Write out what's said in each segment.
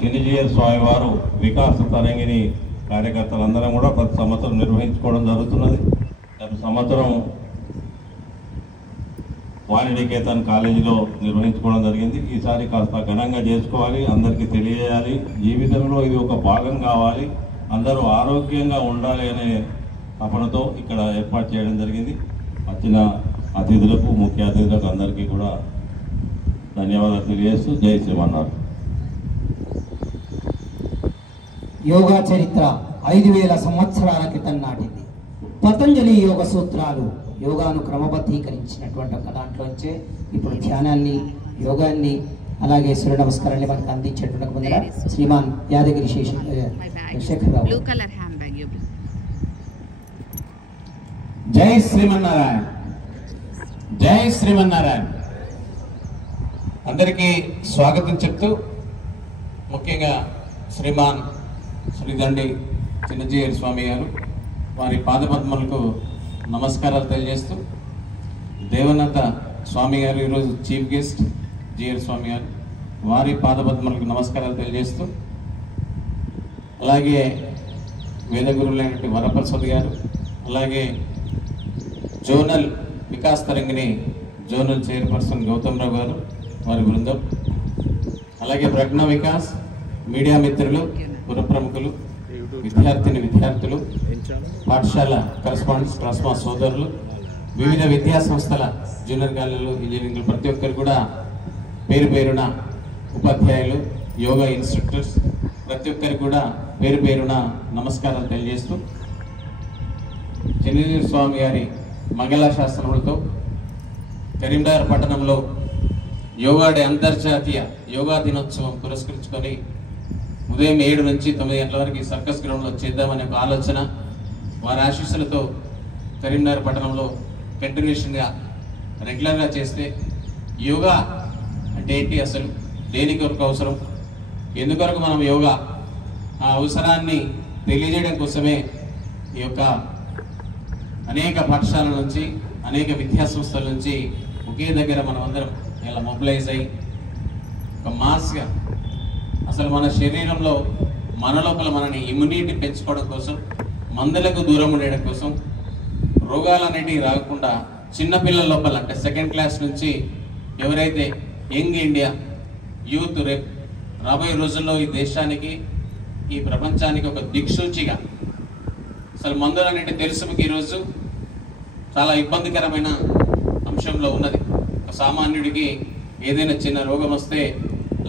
చిన్నజీయర్ స్వామి వారు వికాస తరంగిణి కార్యకర్తలందరం కూడా ప్రతి సంవత్సరం నిర్వహించుకోవడం జరుగుతున్నది. గత సంవత్సరం వాణినికేతన్ కాలేజీలో నిర్వహించుకోవడం జరిగింది. ఈసారి కాస్త ఘనంగా చేసుకోవాలి, అందరికీ తెలియజేయాలి. జీవితంలో ఇది ఒక భాగం కావాలి, అందరూ ఆరోగ్యంగా ఉండాలి అనే తపనతో ఇక్కడ ఏర్పాటు చేయడం జరిగింది. వచ్చిన అతిథులకు, ముఖ్య అతిథులకు అందరికీ కూడా ధన్యవాదాలు తెలియజేస్తూ జై శ్రీమన్నారాయణ. యోగా చరిత్ర 5000 సంవత్సరాల క్రితం నాటింది. పతంజలి యోగ సూత్రాలు యోగాను క్రమబద్ధీకరించినటువంటి ఒక దాంట్లోంచే ఇప్పుడు ధ్యానాన్ని, యోగాన్ని, అలాగే సూర్య నమస్కారాన్ని మనకు అందించేటువంటి ముందర శ్రీమాన్ యాదగిరి శేఖర్రావు. జై శ్రీమన్నారాయణ, జై శ్రీమన్నారాయణ. అందరికీ స్వాగతం చెప్తూ, ముఖ్యంగా శ్రీమాన్ శ్రీదండి చిన్నజీయర్ స్వామి గారు వారి పాదపద్మలకు నమస్కారాలు తెలియజేస్తూ, దేవనాథ స్వామి గారు ఈరోజు చీఫ్ గెస్ట్ జీయర్ స్వామి గారు వారి పాదపద్మలకు నమస్కారాలు తెలియజేస్తూ, అలాగే వేదగురులైనటువంటి వరప్రసాద్ గారు, అలాగే జోనల్ వికాస్ తరంగిణి జోనల్ చైర్పర్సన్ గౌతమ్ రావు గారు వారి బృందం, అలాగే ప్రజ్ఞ వికాస్ మీడియా మిత్రులు, పుర ప్రముఖులు, విద్యార్థులు, పాఠశాల కరస్పాండెంట్స్, క్లాస్మా సోదరులు, వివిధ విద్యా సంస్థల జూనియర్ కాలేజీలు, ఇంజనీరింగ్లు, ప్రతి ఒక్కరు కూడా పేరు పేరున ఉపాధ్యాయులు, యోగా ఇన్స్ట్రక్టర్స్ ప్రతి ఒక్కరికి కూడా పేరు పేరున నమస్కారాలు తెలియజేస్తూ, చిన్నజీయర్ స్వామి గారి మంగళాశాసనములతో కరీంనగర్ పట్టణంలో యోగా డే, అంతర్జాతీయ యోగా దినోత్సవం పురస్కరించుకొని ఉదయం 7 నుంచి 9 గంటల వరకు సర్కస్ గ్రౌండ్లో చేద్దామనే ఒక ఆలోచన, వారి ఆశీస్సులతో కరీంనగర్ పట్టణంలో కంటిన్యూషన్గా రెగ్యులర్గా చేస్తే, యోగా అంటే ఏంటి, అసలు దేని కొరకు అవసరం, ఎందుకొరకు మనం యోగా, ఆ అవసరాన్ని తెలియజేయడం కోసమే ఈ యొక్క అనేక పాఠశాలల నుంచి, అనేక విద్యా సంస్థల నుంచి ఒకే దగ్గర మనం అందరం ఇలా మొబిలైజ్ అయ్యి ఒక మాస్గా అసలు మన శరీరంలో, మన లోపల మనని ఇమ్యూనిటీ పెంచుకోవడం కోసం, మందులకు దూరం ఉండడం కోసం, రోగాలు అనేటివి రాకుండా చిన్నపిల్లల లోపల, అంటే 2nd క్లాస్ నుంచి ఎవరైతే యంగ్ ఇండియా యూత్ రేపు రాబోయే రోజుల్లో ఈ దేశానికి, ఈ ప్రపంచానికి ఒక దిక్సూచిగా, అసలు మందులు అనేటివి తెలుసు మీకు ఈరోజు చాలా ఇబ్బందికరమైన అంశంలో ఉన్నది. ఒక సామాన్యుడికి ఏదైనా చిన్న రోగం వస్తే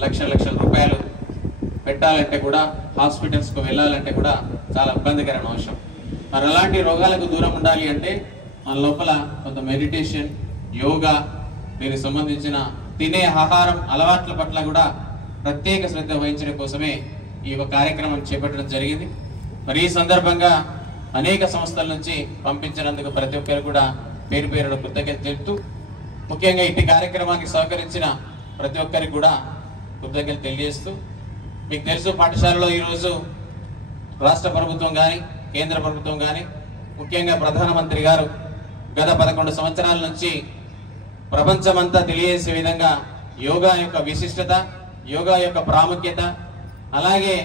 లక్షల రూపాయలు పెట్టాలంటే కూడా, హాస్పిటల్స్కి వెళ్ళాలంటే కూడా చాలా ఇబ్బందికరమైన అంశం. మరి అలాంటి రోగాలకు దూరం ఉండాలి అంటే మన లోపల కొంత మెడిటేషన్, యోగా, దీనికి సంబంధించిన తినే ఆహారం అలవాట్ల పట్ల కూడా ప్రత్యేక శ్రద్ధ వహించడం కోసమే ఈ యొక్క కార్యక్రమం చేపట్టడం జరిగింది. మరి ఈ సందర్భంగా అనేక సంస్థల నుంచి పంపించినందుకు ప్రతి ఒక్కరు కూడా పేరు పేరున కృతజ్ఞత తెలుపుతూ, ముఖ్యంగా ఇట్టి కార్యక్రమానికి సహకరించిన ప్రతి ఒక్కరికి కూడా కృతజ్ఞతలు తెలియజేస్తూ, మీకు తెలుసు పాఠశాలలో ఈరోజు రాష్ట్ర ప్రభుత్వం కానీ, కేంద్ర ప్రభుత్వం కానీ, ముఖ్యంగా ప్రధానమంత్రి గారు గత 11 సంవత్సరాల నుంచి ప్రపంచమంతా తెలియజేసే విధంగా యోగా యొక్క విశిష్టత, యోగా యొక్క ప్రాముఖ్యత, అలాగే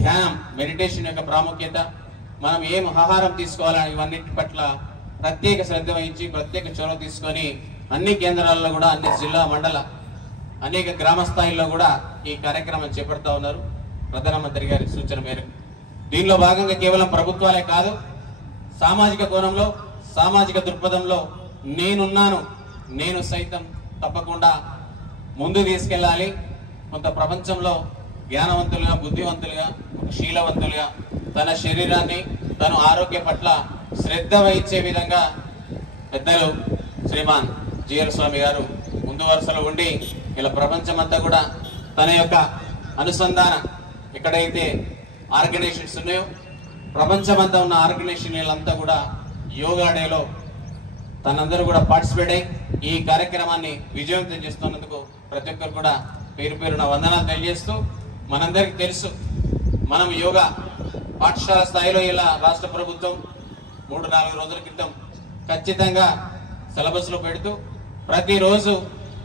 ధ్యానం, మెడిటేషన్ యొక్క ప్రాముఖ్యత, మనం ఏం ఆహారం తీసుకోవాలని ఇవన్నిటి పట్ల ప్రత్యేక శ్రద్ధ వహించి, ప్రత్యేక చొరవ తీసుకొని అన్ని కేంద్రాల్లో కూడా, అన్ని జిల్లా, మండల, అనేక గ్రామ స్థాయిల్లో కూడా ఈ కార్యక్రమం చేపడతా ఉన్నారు ప్రధానమంత్రి గారి సూచన మేరకు. దీనిలో భాగంగా కేవలం ప్రభుత్వాలే కాదు, సామాజిక కోణంలో, సామాజిక దృక్పథంలో నేనున్నాను, నేను సైతం తప్పకుండా ముందు తీసుకెళ్ళాలి. కొంత ప్రపంచంలో జ్ఞానవంతులుగా, బుద్ధివంతులుగా, శీలవంతులుగా తన శరీరాన్ని, తన ఆరోగ్య పట్ల శ్రద్ధ వహించే విధంగా పెద్దలు శ్రీమాన్ జీయర్ స్వామి గారు ముందు వరుసలో ఉండి ఇలా ప్రపంచమంతా కూడా తన యొక్క అనుసంధాన, ఎక్కడైతే ఆర్గనైజేషన్స్ ఉన్నాయో ప్రపంచమంతా ఉన్న ఆర్గనైజేషన్లంతా కూడా యోగా డేలో తనందరూ కూడా పార్టిసిపేట్ అయ్యి ఈ కార్యక్రమాన్ని విజయవంతం చేస్తున్నందుకు ప్రతి ఒక్కరు కూడా పేరు పేరున వందనాలు తెలియజేస్తూ, మనందరికీ తెలుసు మనం యోగా పాఠశాల స్థాయిలో ఇలా రాష్ట్ర ప్రభుత్వం 3-4 రోజుల క్రితం ఖచ్చితంగా సిలబస్లో పెడుతూ ప్రతిరోజు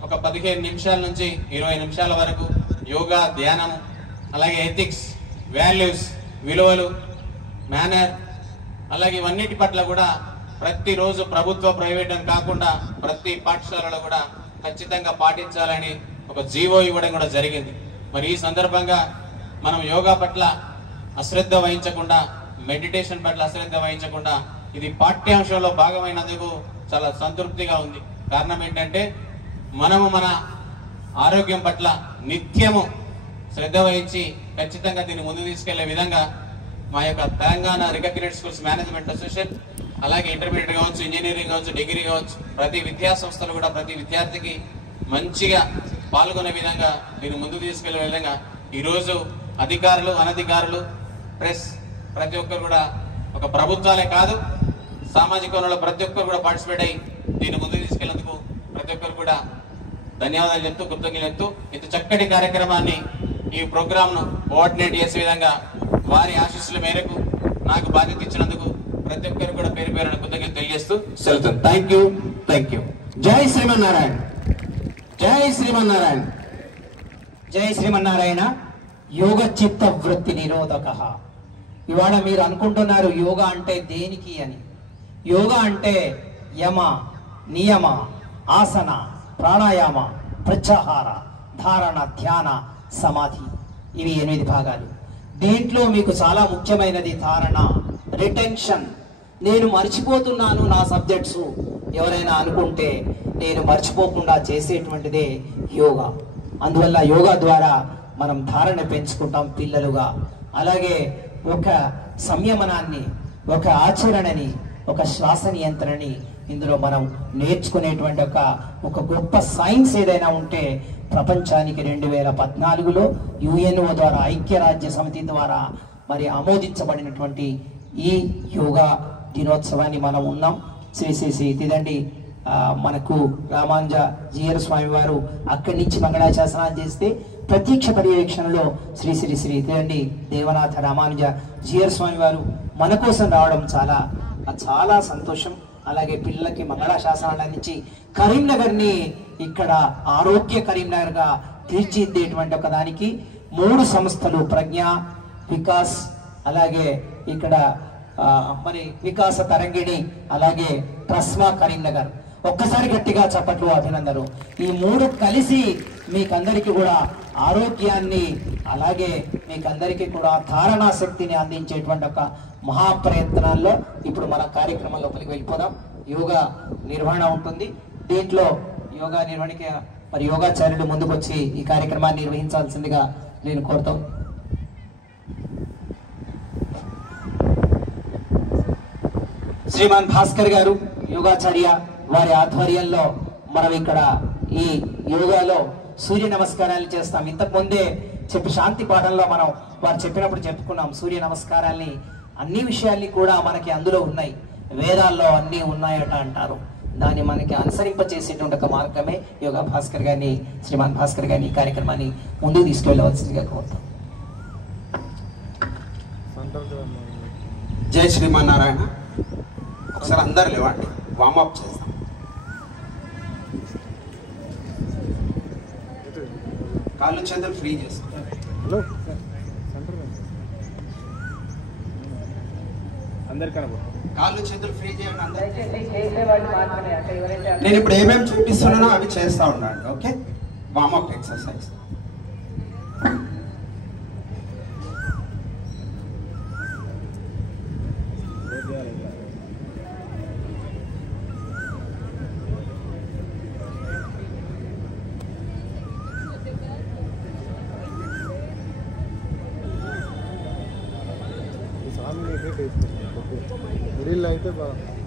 ఒక 15 నిమిషాల నుంచి 20 నిమిషాల వరకు యోగా, ధ్యానం అలాగే ఎథిక్స్, వాల్యూస్, విలువలు, మేనర్, అలాగే ఇవన్నిటి పట్ల కూడా ప్రతిరోజు ప్రభుత్వ, ప్రైవేట్ అని కాకుండా ప్రతి పాఠశాలలో కూడా ఖచ్చితంగా పాటించాలని ఒక జీవో ఇవ్వడం కూడా జరిగింది. మరి ఈ సందర్భంగా మనం యోగా పట్ల అశ్రద్ధ వహించకుండా, మెడిటేషన్ పట్ల అశ్రద్ధ వహించకుండా ఇది పాఠ్యాంశంలో భాగమైనందుకు చాలా సంతృప్తిగా ఉంది. కారణం ఏంటంటే మనము మన ఆరోగ్యం పట్ల నిత్యము శ్రద్ధ వహించి ఖచ్చితంగా దీన్ని ముందుకు తీసుకెళ్లే విధంగా మా యొక్క Telangana recognised schools management association, అలాగే ఇంటర్మీడియట్ కావచ్చు, ఇంజనీరింగ్ కావచ్చు, డిగ్రీ కావచ్చు, ప్రతి విద్యా సంస్థలు కూడా ప్రతి విద్యార్థికి మంచిగా పాల్గొనే విధంగా దీన్ని ముందుకు తీసుకెళ్లే విధంగా ఈరోజు అధికారులు, అనధికారులు, ప్రెస్ ప్రతి ఒక్కరు కూడా, ఒక ప్రభుత్వాలే కాదు సామాజిక వనరుల ప్రతి ఒక్కరు కూడా పార్టిసిపేట్ అయ్యి దీన్ని ముందుకు తీసుకెళ్లేందుకు ప్రతి ఒక్కరు కూడా ధన్యవాదాలు చెప్తూ, కృతజ్ఞతలు చెప్తూ, ఇంత చక్కటి కార్యక్రమాన్ని, ఈ ప్రోగ్రామ్ను కోఆర్డినేట్ చేసే విధంగా వారి ఆశీస్సుల మేరకు నాకు బాధ్యత ఇచ్చినందుకు ప్రతి ఒక్కరు కూడా పేరు పేరున కృతజ్ఞతలు తెలియజేస్తూ సెలవుతాను. Thank you. జై శ్రీమన్నారాయణ. జై శ్రీమన్నారాయణ. జై శ్రీమన్నారాయణ. యోగ చిత్త వృత్తి నిరోధక. ఇవాళ మీరు అనుకుంటున్నారు యోగా అంటే దేనికి అని. యోగా అంటే యమ, నియమ, ఆసన, ప్రాణాయామ, ప్రత్యాహార, ధారణ, ధ్యాన, సమాధి. ఇవి 8 భాగాలు. దీంట్లో మీకు చాలా ముఖ్యమైనది ధారణ, రిటెన్షన్. నేను మర్చిపోతున్నాను నా సబ్జెక్ట్స్ ఎవరైనా అనుకుంటే నేను మర్చిపోకుండా చేసేటువంటిదే యోగా. అందువల్ల యోగా ద్వారా మనం ధారణ పెంచుకుంటాం పిల్లలుగా. అలాగే ఒక సంయమనాన్ని, ఒక ఆచరణని, ఒక శ్వాస నియంత్రణని ఇందులో మనం నేర్చుకునేటువంటి ఒక గొప్ప సైన్స్ ఏదైనా ఉంటే ప్రపంచానికి 2014లో యుఎన్ఓ ద్వారా, ఐక్యరాజ్య సమితి ద్వారా మరి ఆమోదించబడినటువంటి ఈ యోగా దినోత్సవాన్ని మనం ఉన్నాం. శ్రీ తిదండి మనకు రామానుజ జీయర్ స్వామి వారు అక్కడి నుంచి మంగళాశాసనాలు చేస్తే ప్రత్యక్ష పర్యవేక్షణలో శ్రీ తిదండి దేవనాథ రామానుజ జీయర్ స్వామి వారు మన కోసం రావడం చాలా చాలా సంతోషం. అలాగే పిల్లలకి మంగళాశాసనాలు అందించి కరీంనగర్ని ఇక్కడ ఆరోగ్య కరీంనగర్గా తీర్చిదిద్దేటువంటి ఒక దానికి 3 సంస్థలు, ప్రజ్ఞ, వికాస్, అలాగే ఇక్కడ మరి వికాస తరంగిణి, అలాగే ట్రస్మా కరీంనగర్. ఒక్కసారి గట్టిగా చప్పట్లు, అభినందనలు. ఈ 3 కలిసి మీకందరికీ కూడా ఆరోగ్యాన్ని, అలాగే మీకందరికీ కూడా ధారణా శక్తిని అందించేటువంటి ఒక మహాప్రయత్నాల్లో ఇప్పుడు మన కార్యక్రమం లోపలికి వెళ్ళిపోదాం. యోగా నిర్వహణ ఉంటుంది. దీంట్లో యోగా నిర్వహణకి మరి యోగాచార్యులు ముందుకు వచ్చి ఈ కార్యక్రమాన్ని నిర్వహించాల్సిందిగా నేను కోరుతాం. శ్రీమాన్ భాస్కర్ గారు యోగాచార్య, వారి ఆధ్వర్యంలో మనం ఇక్కడ ఈ యోగాలో సూర్య నమస్కారాలు చేస్తాం. ఇంతకు ముందే శాంతి పాఠంలో మనం వారు చెప్పినప్పుడు చెప్పుకున్నాం సూర్య నమస్కారాల్ని. అన్ని విషయాల్ని కూడా మనకి అందులో ఉన్నాయి, వేదాల్లో అన్నీ ఉన్నాయట అంటారు. దాన్ని మనకి అనుసరింప చేసేటువంటి ఒక మార్గమే యోగా. భాస్కర్ గారిని, శ్రీమాన్ భాస్కర్ గారిని ఈ కార్యక్రమాన్ని ముందుకు తీసుకెళ్ళవలసిందిగా కోరుతాం. జై శ్రీమన్నారాయణ. ఒకసారి అందరు లేవండి, వార్మప్ చేస్తాం. కాళ్ళు చేతులు ఫ్రీ చేస్తాం. కాళ్ళు చేతులు ఫ్రీ చేయండి. నేను ఇప్పుడు ఏమేమి చూపిస్తున్నానో అవి చేస్తూ ఉండండి. Okay, warm up exercise.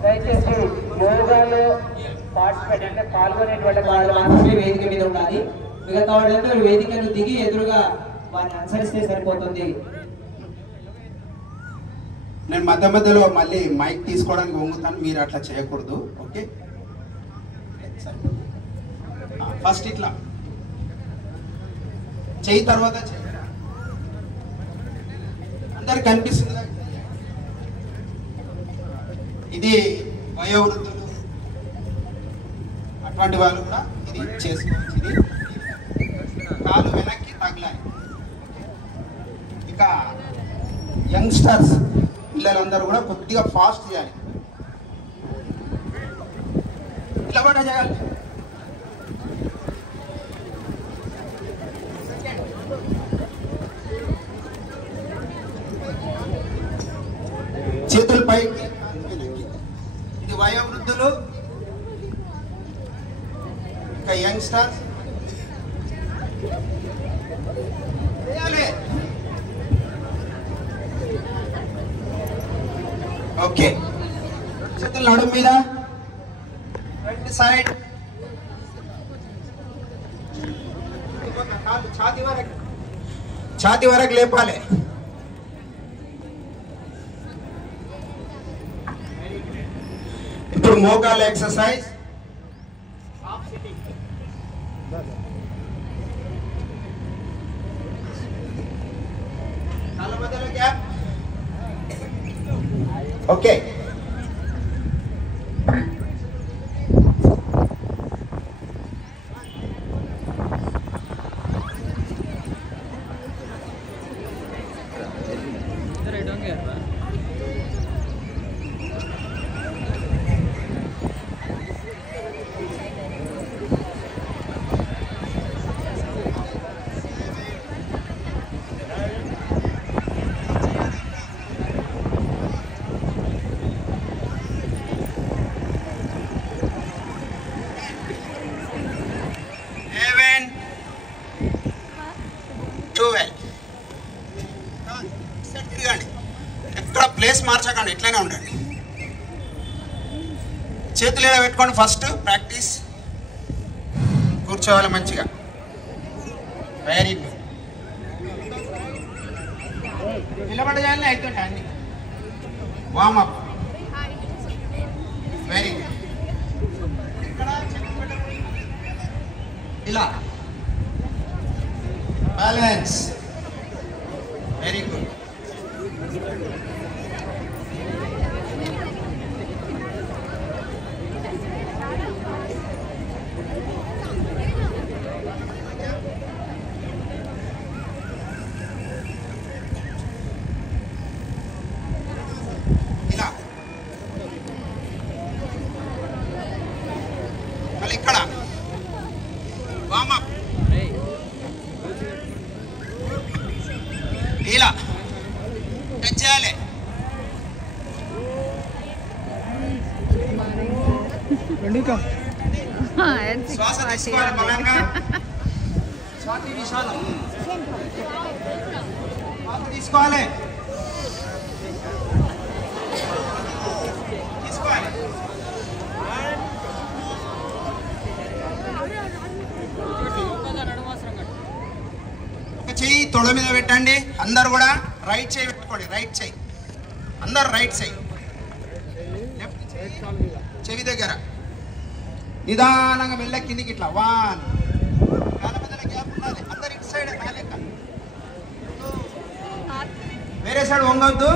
దయచేసి యోగాలో పార్టిసిపేట్ అంటే పాల్గొనేటువంటి వాళ్ళు మాత్రమే వేదిక మీద ఉండాలి. మిగతా వాళ్ళందరూ వేదికను దిగి ఎదురుగా వారిని అనుసరిస్తే సరిపోతుంది. నేను మధ్య మధ్యలో మళ్ళీ మైక్ తీసుకోవడానికి వంగుతాను, మీరు అట్లా చేయకూడదు. ఓకే, ఫస్ట్ ఇట్లా చెయ్యి, తర్వాత చెయ్యి. అందరికి కనిపిస్తుంది. ఇది వయోవృద్ధులు అటువంటి వాళ్ళు కూడా ఇది చేసుకోవచ్చు. ఇది కాలు వెనక్కి తగలాలి. ఇక యంగ్స్టర్స్ పిల్లలందరూ కూడా కొద్దిగా ఫాస్ట్ చేయాలి. ఇలా కూడా చేయాలి. చేతుల పైకి. ఇది వయోవృద్ధులు, ఇక యంగ్స్టర్స్ చేయాలి. ఓకే, చేతులు నడుము మీద, రైట్ సైడ్, ఛాతీ వరకు లేపాలి. ఇప్పుడు మోకాళ్ళ ఎక్సర్సైజ్. కాళ్ళ మధ్యలో గ్యాప్. ఓకే, తిరగండి. ఎక్కడ ప్లేస్ మార్చకండి, ఇట్లానే ఉండండి. చేతులు ఏడ పెట్టుకోండి. First practice. కూర్చోవాలి మంచిగా. Very good. నిలబడగానే అవుతుంటా అన్ని. వార్మప్. Very good. ఇలా బ్యాలెన్స్. Very good. ఇలా మళ్ళీ ఇక్కడ వార్మప్. ఇలా టచ్ చేయాలి. శ్వాస తీసుకోవాలి బలంగా. ఛాతీ విశాలం. శ్వాస తీసుకోవాలి. తీసుకోవాలి. ఒక చెయ్యి తొడ మీద పెట్టండి. అందరు కూడా రైట్ చెయ్యి పెట్టుకోండి. రైట్ చెయ్యి. అందరు రైట్ చెయ్యి. లెఫ్ట్ చెవి దగ్గర నిదానంగా మెల్ల కిందికి ఇట్లా. 1. కాళ్ళ మధ్యలో గ్యాప్ ఉండాలి. అందరు ఇటు సైడ్ లెక్క. వేరే సైడ్ వంగొద్దు.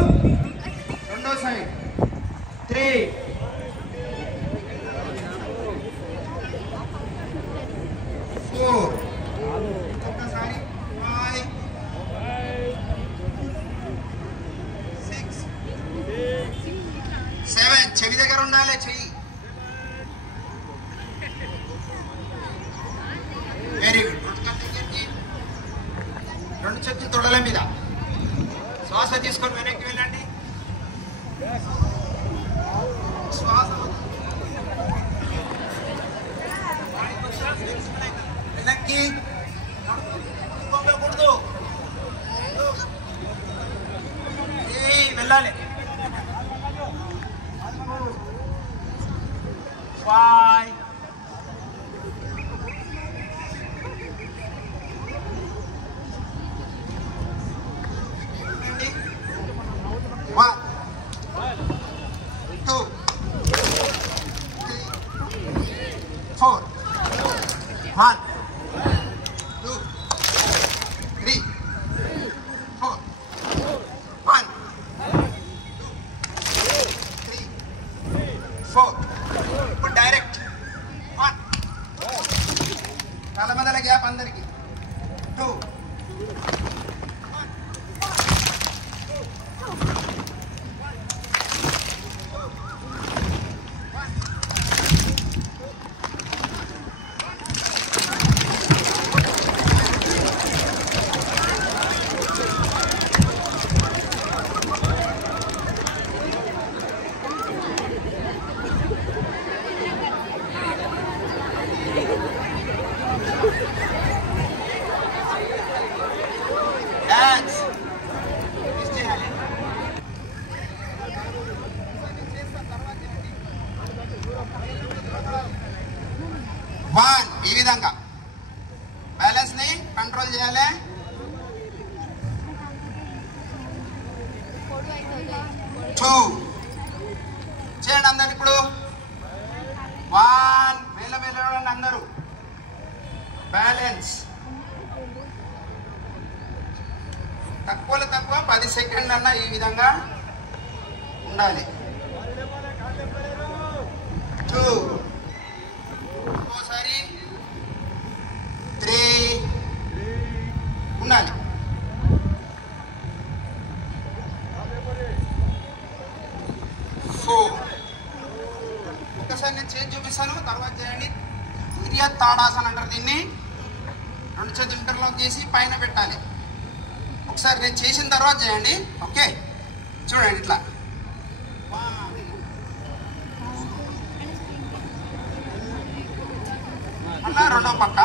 రెండో సైడ్. 3 4 ఒక్కసారి 5 6 7. చెవి దగ్గర ఉండాలి చెయ్యి. Very good. రెండు చేతులు తొడల మీద. శ్వాస తీసుకొని వెనక్కి వెళ్ళండి. శ్వాస వెనక్కి కూడదు. వెళ్ళాలి. 5 1 2 3 4 1 2 3 4 1 2 3 4. Put direct. 2 చేయండి అందరు ఇప్పుడు 1 మెల్ల అందరూ బ్యాలెన్స్ తక్కువలో తక్కువ 10 సెకండ్లు అన్న ఈ విధంగా ఉండాలి 2 ఇంకోసారి 3 ఉండాలి 4 ఒకసారి నేను చేంజ్ చూపిస్తాను తర్వాత చేయండి తిరియ తాడాసన అంటారు దీన్ని 2 చేతులు ఇంటర్లాక్ చేసి పైన పెట్టాలి ఒకసారి నేను చేసిన తర్వాత చేయండి ఓకే చూడండి ఇట్లా అలా రెండో పక్క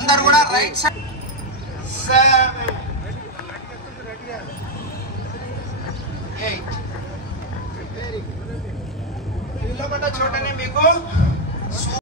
అందరు కూడా రైట్ సైడ్ 7 8 ఇల్లు పడ్డ చోటనే మీకు